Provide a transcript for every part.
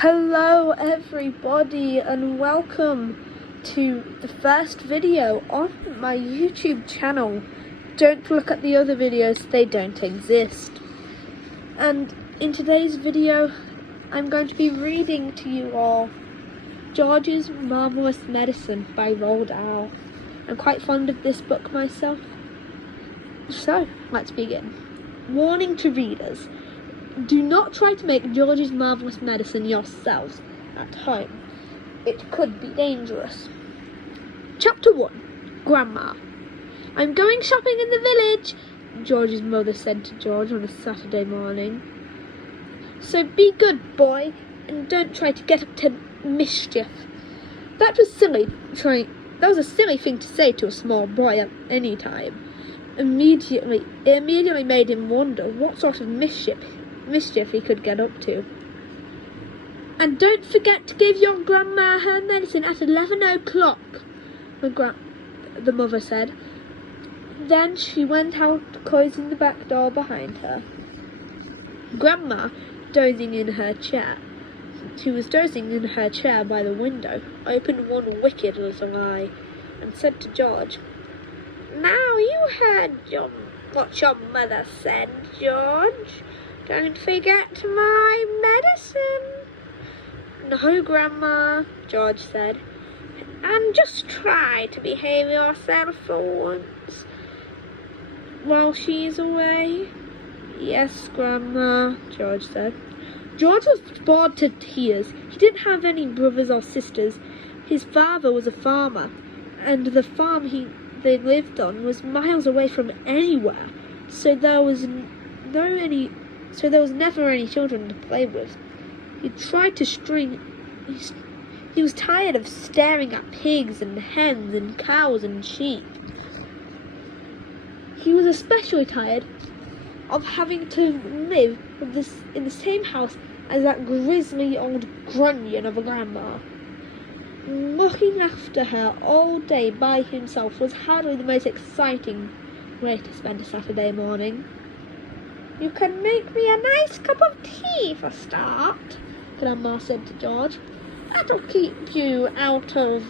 Hello everybody and welcome to the first video on my YouTube channel. Don't look at the other videos, they don't exist. And in today's video I'm going to be reading to you all George's Marvellous Medicine by Roald Dahl. I'm quite fond of this book myself. So, let's begin. Warning to readers. Do not try to make George's Marvellous Medicine yourselves at home. It could be dangerous. Chapter 1. Grandma. I'm going shopping in the village, George's mother said to George on a Saturday morning. So be good, boy, and don't try to get up to mischief. That was a silly thing to say to a small boy at any time. It immediately made him wonder what sort of mischief he could get up to. And don't forget to give your grandma her medicine at 11 o'clock, the mother said. Then she went out, closing the back door behind her. Grandma, she was dozing in her chair by the window, opened one wicked little eye and said to George, "Now you heard what your mother said, George. Don't forget my medicine." "No, Grandma," George said. "And just try to behave yourself for once while she's away." "Yes, Grandma," George said. George was bored to tears. He didn't have any brothers or sisters. His father was a farmer, and the farm they lived on was miles away from anywhere, so there was never any children to play with. He was tired of staring at pigs and hens and cows and sheep. He was especially tired of having to live in the same house as that grisly old grunion of a grandma. Looking after her all day by himself was hardly the most exciting way to spend a Saturday morning. "You can make me a nice cup of tea for a start," Grandma said to George. "That'll keep you out of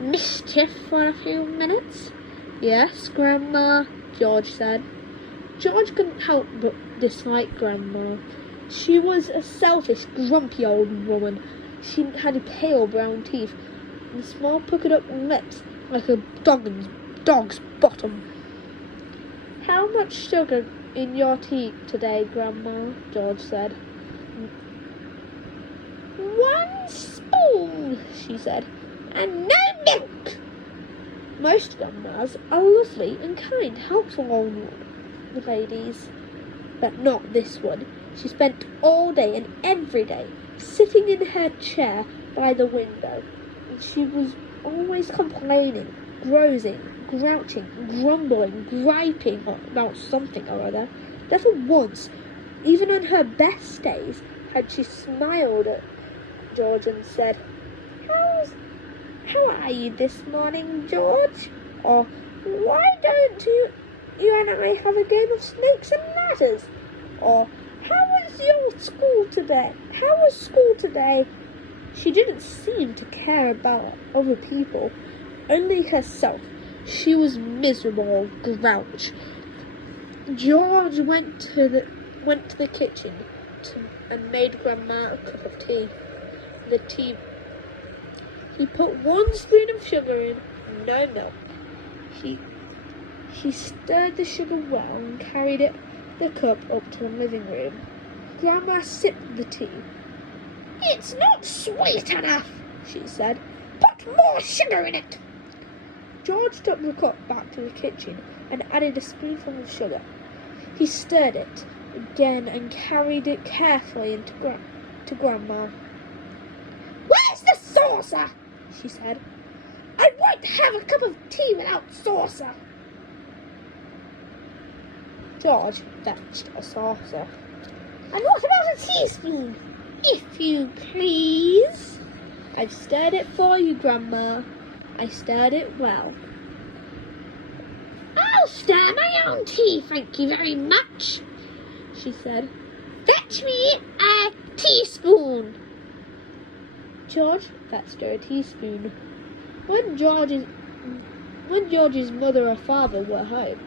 mischief for a few minutes." "Yes, Grandma," George said. George couldn't help but dislike Grandma. She was a selfish, grumpy old woman. She had pale brown teeth and small puckered up lips like a dog's bottom. "How much sugar in your tea today, Grandma?" George said. "1 spoon," she said, "and no milk." Most grandmas are lovely and kind, helpful old ladies, but not this one. She spent all day and every day sitting in her chair by the window, and she was always complaining, grouching, grumbling, griping about something or other. Never once, even on her best days, had she smiled at George and said, How are you this morning, George?" Or, "Why don't you and I have a game of snakes and ladders?" Or, How was school today? She didn't seem to care about other people, only herself. She was miserable grouch. George went to the kitchen and made Grandma a cup of tea. He put 1 spoon of sugar in, no milk. He stirred the sugar well and carried the cup up to the living room. Grandma sipped the tea. "It's not sweet enough," she said. "Put more sugar in it." George took the cup back to the kitchen and added a spoonful of sugar. He stirred it again and carried it carefully to Grandma. "Where's the saucer?" she said. "I won't have a cup of tea without saucer." George fetched a saucer. "And what about a teaspoon?" "If you please." "I've stirred it for you, Grandma. I stirred it well." "I'll stir my own tea, thank you very much," she said. "Fetch me a teaspoon." George? Fetched her a teaspoon. When George's mother or father were home,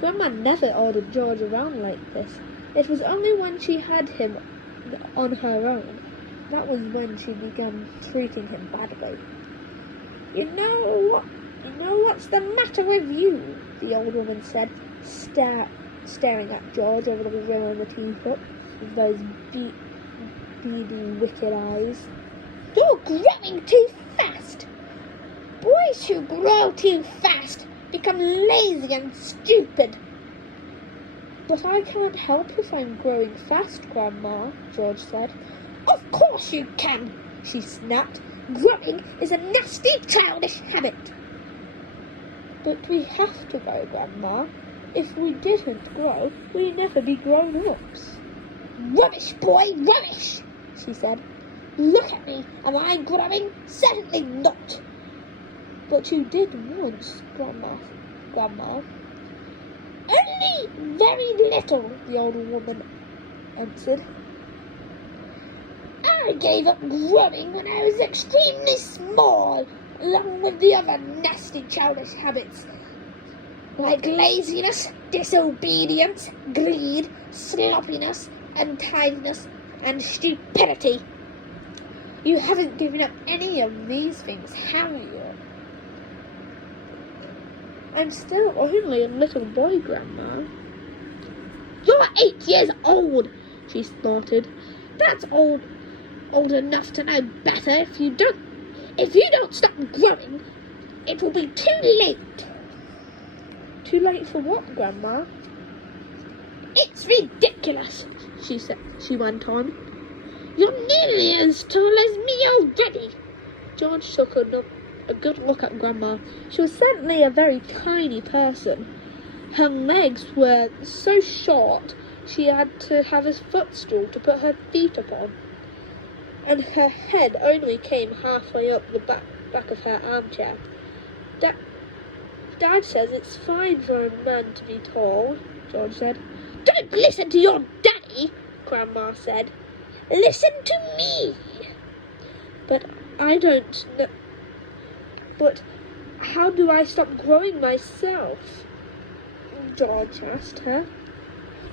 Grandma never ordered George around like this. It was only when she had him on her own. That was when she began treating him badly. You know what's the matter with you? The old woman said, staring at George over the rim of the teacup with those beady, wicked eyes. You're growing too fast. Boys who grow too fast become lazy and stupid. But I can't help if I'm growing fast, Grandma, George said. Of course you can, she snapped. Growing is a nasty, childish habit. But we have to grow, Grandma. If we didn't grow, we'd never be grown-ups. Rubbish, boy, rubbish, she said. Look at me. Am I growing? Certainly not. But you did once, Grandma. Only very little, the old woman answered. I gave up growing when I was extremely small, along with the other nasty childish habits, like laziness, disobedience, greed, sloppiness, untidiness, and stupidity. You haven't given up any of these things, have you? I'm still only a little boy, Grandma. You're 8 years old, she snorted. That's old enough to know better. If you don't stop growing, it will be too late. Too late for what, Grandma? It's ridiculous, she went on. You're nearly as tall as me already. George took a good look at Grandma. She was certainly a very tiny person. Her legs were so short she had to have a footstool to put her feet upon, and her head only came halfway up the back of her armchair. Dad says it's fine for a man to be tall, George said. Don't listen to your daddy, Grandma said. Listen to me. But I don't know. But how do I stop growing myself? George asked her.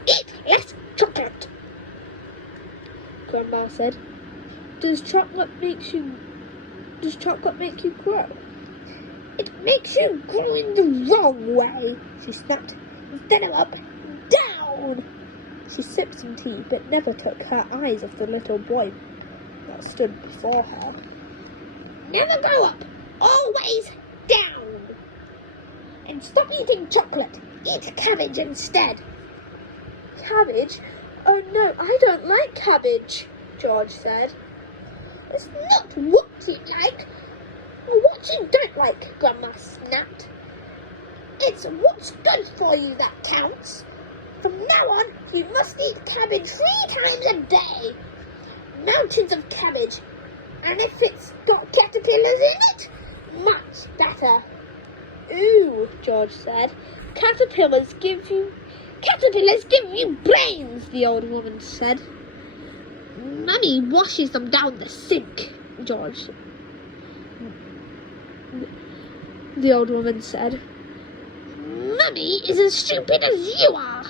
Eat less chocolate, Grandma said. Does chocolate make you grow? It makes you grow in the wrong way, she snapped. Instead of up, down. She sipped some tea, but never took her eyes off the little boy that stood before her. Never grow up, always down. And stop eating chocolate. Eat cabbage instead. Cabbage? Oh no, I don't like cabbage, George said. It's not what you like, or what you don't like, Grandma snapped. It's what's good for you that counts. From now on, you must eat cabbage 3 times a day. Mountains of cabbage. And if it's got caterpillars in it, much better. Ooh, George said. Caterpillars give you brains, the old woman said. Mummy washes them down the sink, George. The old woman said. Mummy is as stupid as you are,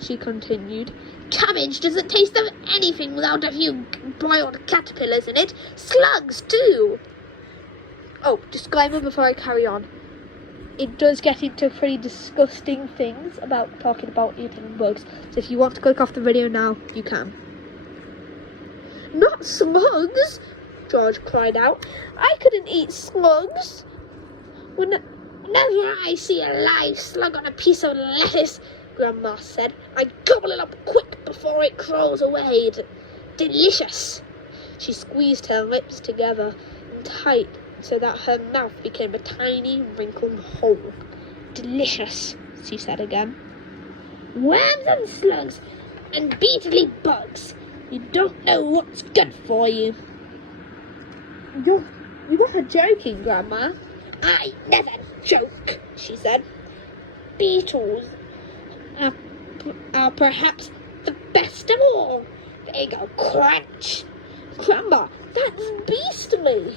she continued. Cabbage doesn't taste of anything without a few boiled caterpillars in it. Slugs, too. Oh, disclaimer before I carry on. It does get into pretty disgusting things about talking about eating bugs. So if you want to click off the video now, you can. Not slugs, George cried out. I couldn't eat slugs. Whenever I see a live slug on a piece of lettuce, Grandma said, I gobble it up quick before it crawls away. Delicious. She squeezed her lips together and tight so that her mouth became a tiny wrinkled hole. Delicious, she said again. Worms and slugs and beetly bugs. You don't know what's good for you. You are joking, Grandma. I never joke, she said. Beetles are perhaps the best of all. They go crunch, Grandma, that's beastly!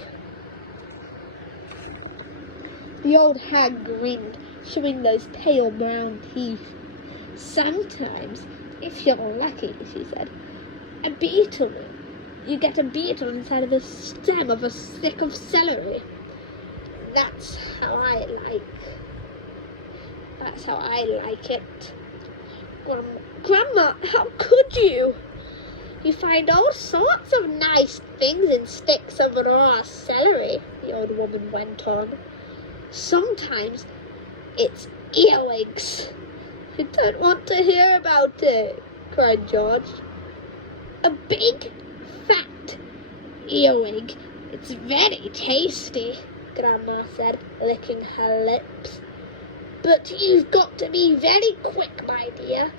The old hag grinned, showing those pale brown teeth. Sometimes, if you're lucky, she said, you get a beetle inside of the stem of a stick of celery. That's how I like it. Grandma, how could you? You find all sorts of nice things in sticks of raw celery, the old woman went on. Sometimes it's earwigs. You don't want to hear about it, cried George. A big, fat earwig. It's very tasty, Grandma said, licking her lips. But you've got to be very quick, my dear.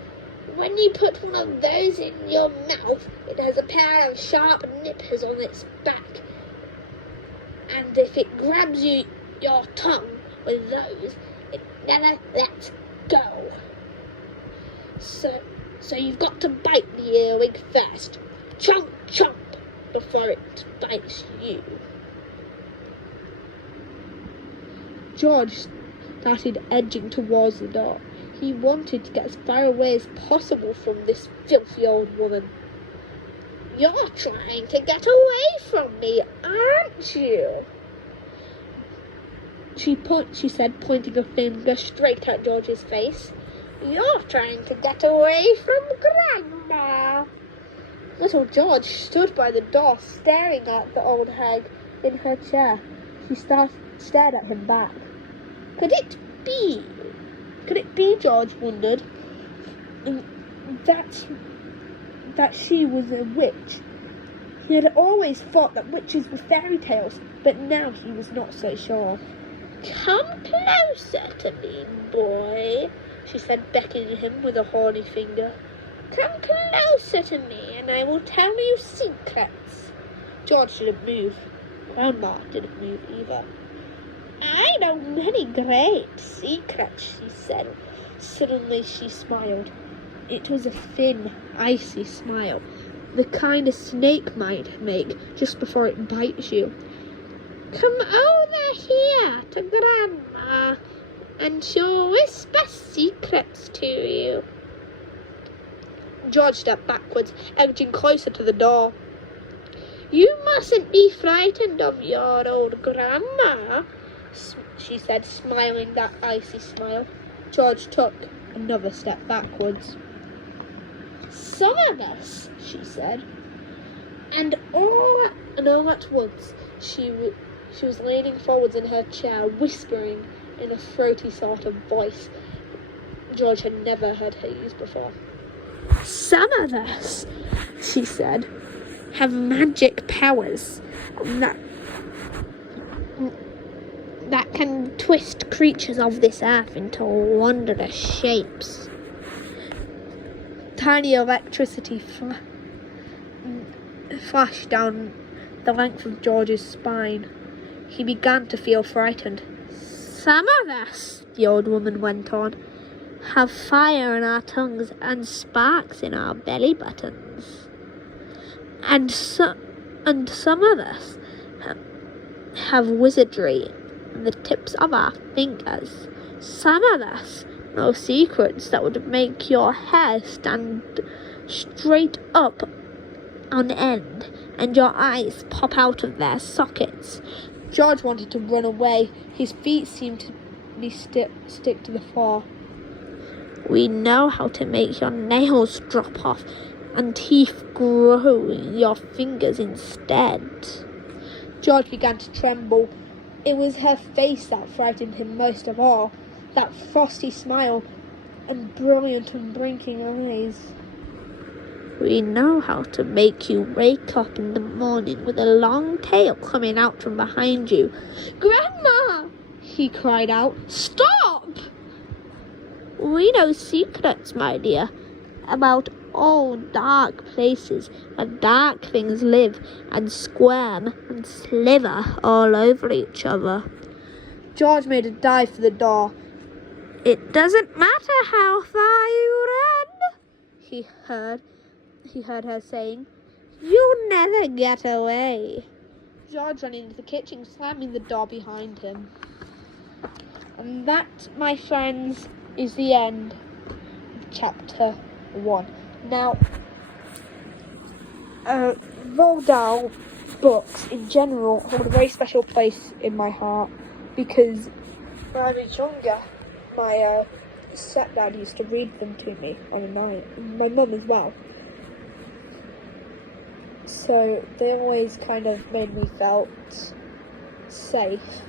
When you put one of those in your mouth, it has a pair of sharp nippers on its back. And if it grabs your tongue with those, it never lets go. So you've got to bite the earwig first. Chomp, chomp, before it bites you. George started edging towards the door. He wanted to get as far away as possible from this filthy old woman. You're trying to get away from me, aren't you? She said, pointing a finger straight at George's face. You're trying to get away from Grandma. Little George stood by the door, staring at the old hag in her chair. She stared at him back. Could it be, George wondered, that she was a witch? He had always thought that witches were fairy tales, but now he was not so sure. Come closer to me, boy, she said, beckoning him with a horny finger. Come closer to me, and I will tell you secrets. George didn't move. Grandma didn't move either. I know many great secrets, she said. Suddenly she smiled. It was a thin, icy smile, the kind a snake might make just before it bites you. Come over here to Grandma, and she'll whisper secrets to you. George stepped backwards, edging closer to the door. You mustn't be frightened of your old Grandma, she said, smiling that icy smile. George took another step backwards. Some of us, she said. And all at once, she was leaning forwards in her chair, whispering in a throaty sort of voice George had never heard her use before. Some of us, she said, have magic powers that can twist creatures of this earth into wondrous shapes. Tiny electricity flashed down the length of George's spine. He began to feel frightened. Some of us, the old woman went on, have fire in our tongues and sparks in our belly buttons. And some of us have wizardry in the tips of our fingers. Some of us know secrets that would make your hair stand straight up on end and your eyes pop out of their sockets. George wanted to run away. His feet seemed to be stick to the floor. We know how to make your nails drop off and teeth grow in your fingers instead. George began to tremble. It was her face that frightened him most of all, that frosty smile and brilliant and blinking eyes. We know how to make you wake up in the morning with a long tail coming out from behind you. Grandma! He cried out. Stop! We know secrets, my dear, about all dark places where dark things live and squirm and slither all over each other. George made a dive for the door. It doesn't matter how far you run, he heard her saying. You'll never get away. George ran into the kitchen, slamming the door behind him. And that, my friends, is the end of chapter 1. Now, Roald Dahl books in general hold a very special place in my heart because when I was younger, my stepdad used to read them to me on a night, and my mum as well. So they always kind of made me felt safe.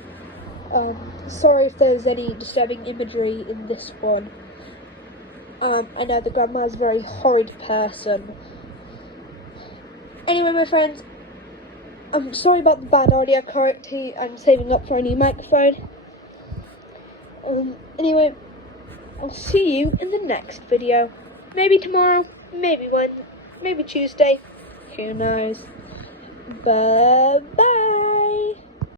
Sorry if there's any disturbing imagery in this one. I know the grandma's a very horrid person. Anyway, my friends, I'm sorry about the bad audio quality. I'm saving up for a new microphone. Anyway, I'll see you in the next video. Maybe tomorrow, maybe Wednesday, maybe Tuesday. Who knows? Bye-bye.